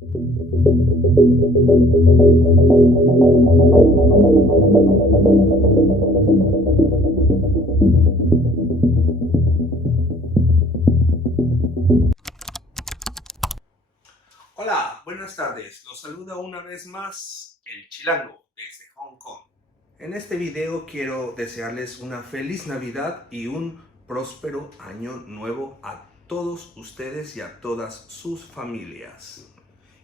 Hola, buenas tardes. Los saluda una vez más el Chilango desde Hong Kong. En este video quiero desearles una feliz Navidad y un próspero año nuevo a todos ustedes y a todas sus familias.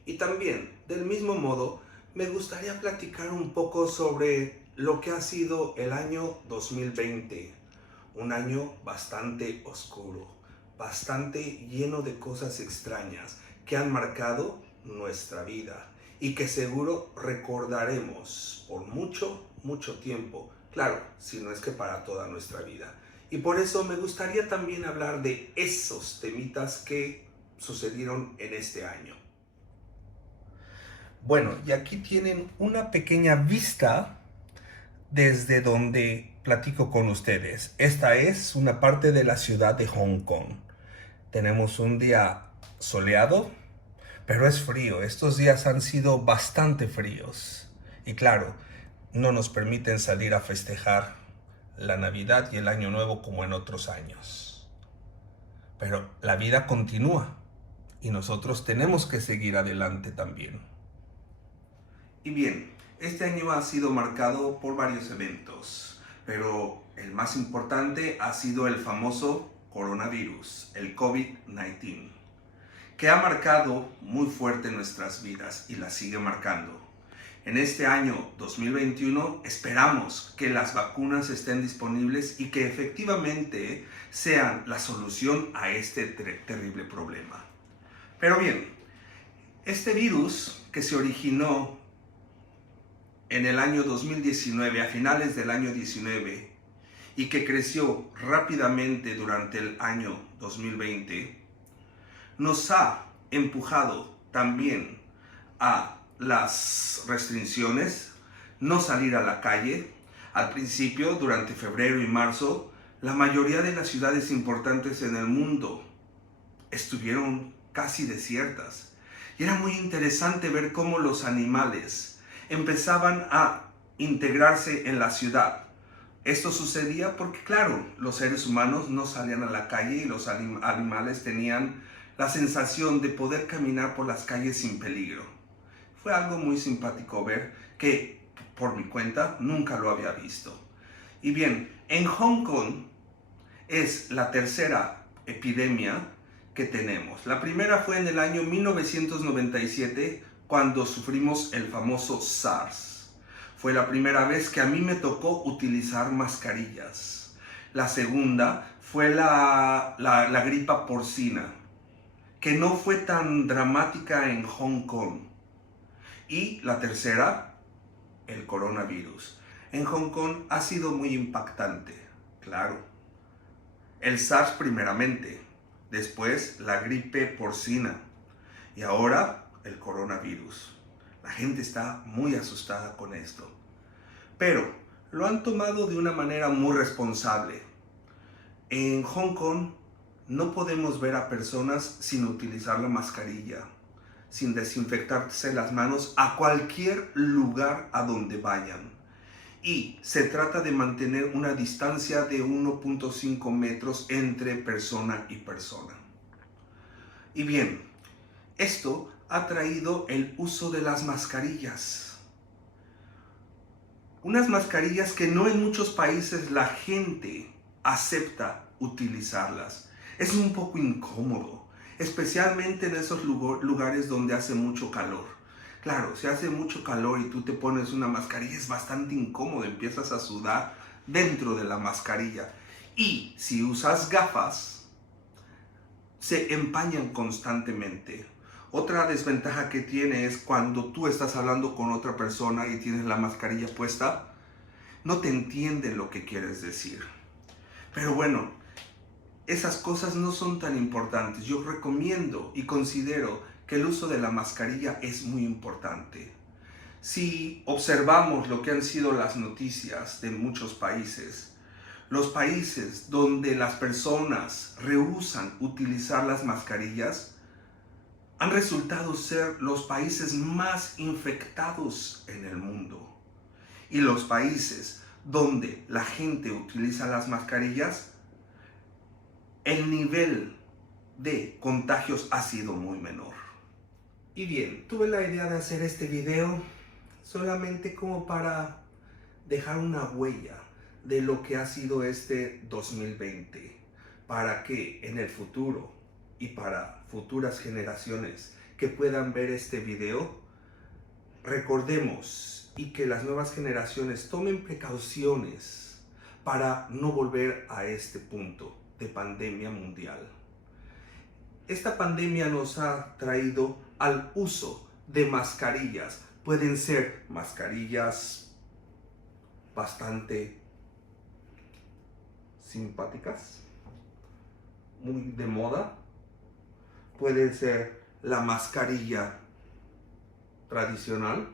Y también, del mismo modo, me gustaría platicar un poco sobre lo que ha sido el año 2020. Un año bastante oscuro, bastante lleno de cosas extrañas que han marcado nuestra vida y que seguro recordaremos por mucho, mucho tiempo. Claro, si no es que para toda nuestra vida. Y por eso me gustaría también hablar de esos temitas que sucedieron en este año. Bueno, y aquí tienen una pequeña vista desde donde platico con ustedes. Esta es una parte de la ciudad de Hong Kong. Tenemos un día soleado, pero es frío. Estos días han sido bastante fríos. Y claro, no nos permiten salir a festejar la Navidad y el Año Nuevo como en otros años. Pero la vida continúa y nosotros tenemos que seguir adelante también. Y bien, este año ha sido marcado por varios eventos, pero el más importante ha sido el famoso coronavirus, el COVID-19, que ha marcado muy fuerte nuestras vidas y las sigue marcando. En este año 2021 esperamos que las vacunas estén disponibles y que efectivamente sean la solución a este terrible problema. Pero bien, este virus que se originó en el año 2019, a finales del año 19, y que creció rápidamente durante el año 2020, nos ha empujado también a las restricciones, no salir a la calle. Al principio, durante febrero y marzo, la mayoría de las ciudades importantes en el mundo estuvieron casi desiertas. Y era muy interesante ver cómo los animales empezaban a integrarse en la ciudad. Esto sucedía porque, claro, los seres humanos no salían a la calle y los animales tenían la sensación de poder caminar por las calles sin peligro. Fue algo muy simpático ver que, por mi cuenta, nunca lo había visto. Y bien, en Hong Kong es la tercera epidemia que tenemos. La primera fue en el año 1997, cuando sufrimos el famoso SARS. Fue la primera vez que a mí me tocó utilizar mascarillas. La segunda fue la gripa porcina, que no fue tan dramática en Hong Kong. Y la tercera, el coronavirus. En Hong Kong ha sido muy impactante, claro. El SARS primeramente, después la gripe porcina y ahora el coronavirus. La gente está muy asustada con esto, pero lo han tomado de una manera muy responsable. En Hong Kong no podemos ver a personas sin utilizar la mascarilla, sin desinfectarse las manos a cualquier lugar a donde vayan. Y se trata de mantener una distancia de 1.5 metros entre persona y persona. Y bien, esto ha traído el uso de las mascarillas. Unas mascarillas que no en muchos países la gente acepta utilizarlas. Es un poco incómodo, especialmente en esos lugares donde hace mucho calor. Claro, si hace mucho calor y tú te pones una mascarilla es bastante incómodo, empiezas a sudar dentro de la mascarilla. Y si usas gafas, se empañan constantemente. Otra desventaja que tiene es cuando tú estás hablando con otra persona y tienes la mascarilla puesta, no te entienden lo que quieres decir. Pero bueno, esas cosas no son tan importantes. Yo recomiendo y considero que el uso de la mascarilla es muy importante. Si observamos lo que han sido las noticias de muchos países, los países donde las personas rehúsan utilizar las mascarillas, han resultado ser los países más infectados en el mundo. Y los países donde la gente utiliza las mascarillas, el nivel de contagios ha sido muy menor. Y bien, tuve la idea de hacer este video solamente como para dejar una huella de lo que ha sido este 2020, para que en el futuro y para futuras generaciones que puedan ver este video, recordemos y que las nuevas generaciones tomen precauciones para no volver a este punto de pandemia mundial. Esta pandemia nos ha traído al uso de mascarillas. Pueden ser mascarillas bastante simpáticas, muy de moda. Puede ser la mascarilla tradicional,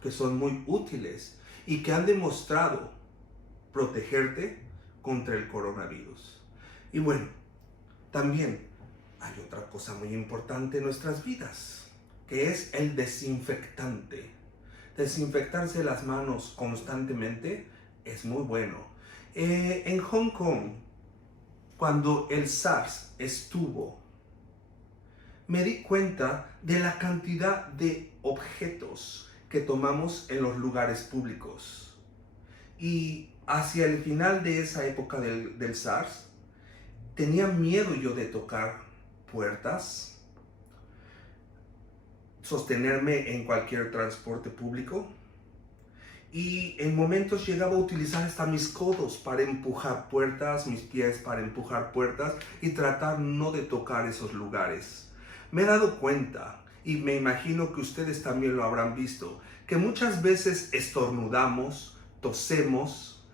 que son muy útiles y que han demostrado protegerte contra el coronavirus. Y bueno, también hay otra cosa muy importante en nuestras vidas, que es el desinfectante. Desinfectarse las manos constantemente es muy bueno. En Hong Kong, cuando el SARS estuvo, me di cuenta de la cantidad de objetos que tomamos en los lugares públicos. Y hacia el final de esa época del SARS, tenía miedo yo de tocar puertas, sostenerme en cualquier transporte público, y en momentos llegaba a utilizar hasta mis codos para empujar puertas, mis pies para empujar puertas y tratar no de tocar esos lugares. Me he dado cuenta, y me imagino que ustedes también lo habrán visto, que muchas veces estornudamos, tosemos,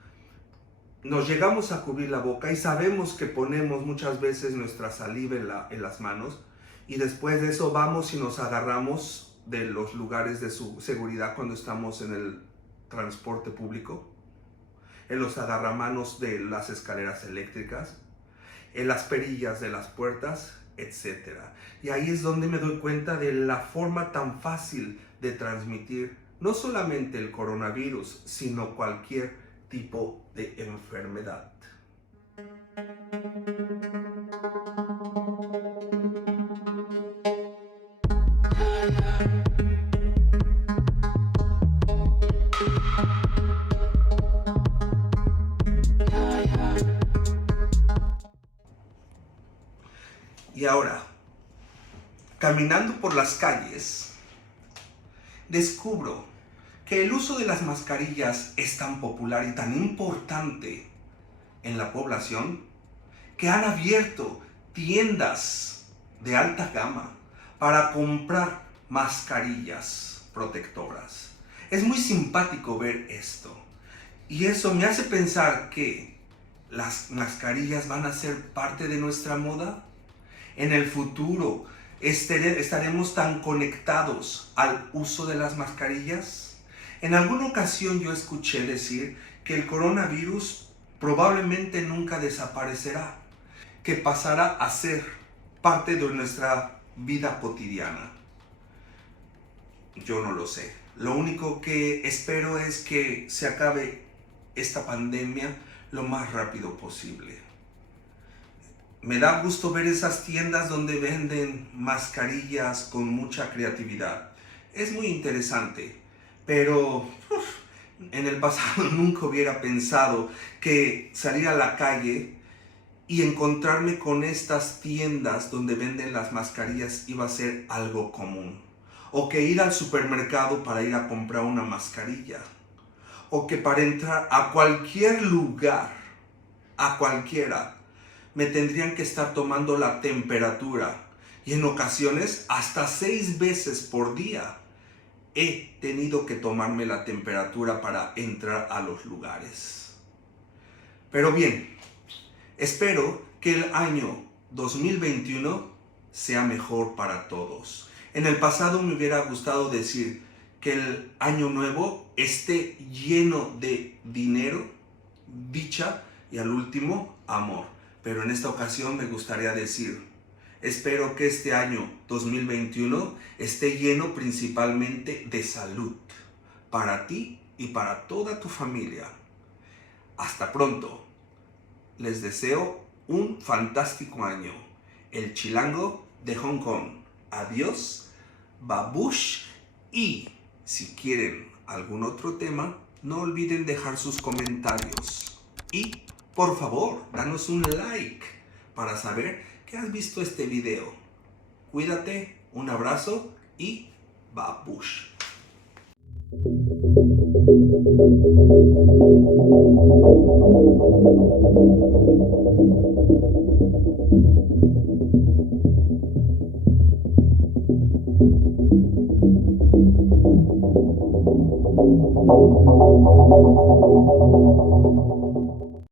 nos llegamos a cubrir la boca y sabemos que ponemos muchas veces nuestra saliva en las manos, y después de eso vamos y nos agarramos de los lugares de seguridad cuando estamos en el transporte público, en los agarramanos de las escaleras eléctricas, en las perillas de las puertas, etc. Y ahí es donde me doy cuenta de la forma tan fácil de transmitir no solamente el coronavirus, sino cualquier tipo de enfermedad. Y ahora, caminando por las calles, descubro que el uso de las mascarillas es tan popular y tan importante en la población que han abierto tiendas de alta gama para comprar mascarillas protectoras. Es muy simpático ver esto, y eso me hace pensar que las mascarillas van a ser parte de nuestra moda. En el futuro, ¿estaremos tan conectados al uso de las mascarillas? En alguna ocasión yo escuché decir que el coronavirus probablemente nunca desaparecerá, que pasará a ser parte de nuestra vida cotidiana. Yo no lo sé. Lo único que espero es que se acabe esta pandemia lo más rápido posible. Me da gusto ver esas tiendas donde venden mascarillas con mucha creatividad. Es muy interesante, pero en el pasado nunca hubiera pensado que salir a la calle y encontrarme con estas tiendas donde venden las mascarillas iba a ser algo común. O que ir al supermercado para ir a comprar una mascarilla. O que para entrar a cualquier lugar, a cualquiera, me tendrían que estar tomando la temperatura, y en ocasiones hasta 6 veces por día he tenido que tomarme la temperatura para entrar a los lugares. Pero bien, espero que el año 2021 sea mejor para todos. En el pasado me hubiera gustado decir que el año nuevo esté lleno de dinero, dicha y al último, amor. Pero en esta ocasión me gustaría decir, Espero que este año 2021 esté lleno principalmente de salud para ti y para toda tu familia. Hasta pronto. Les deseo un fantástico año. El Chilango de Hong Kong. Adiós, babush, y si quieren algún otro tema, no olviden dejar sus comentarios. Y, por favor, danos un like para saber que has visto este video. Cuídate, un abrazo y babush.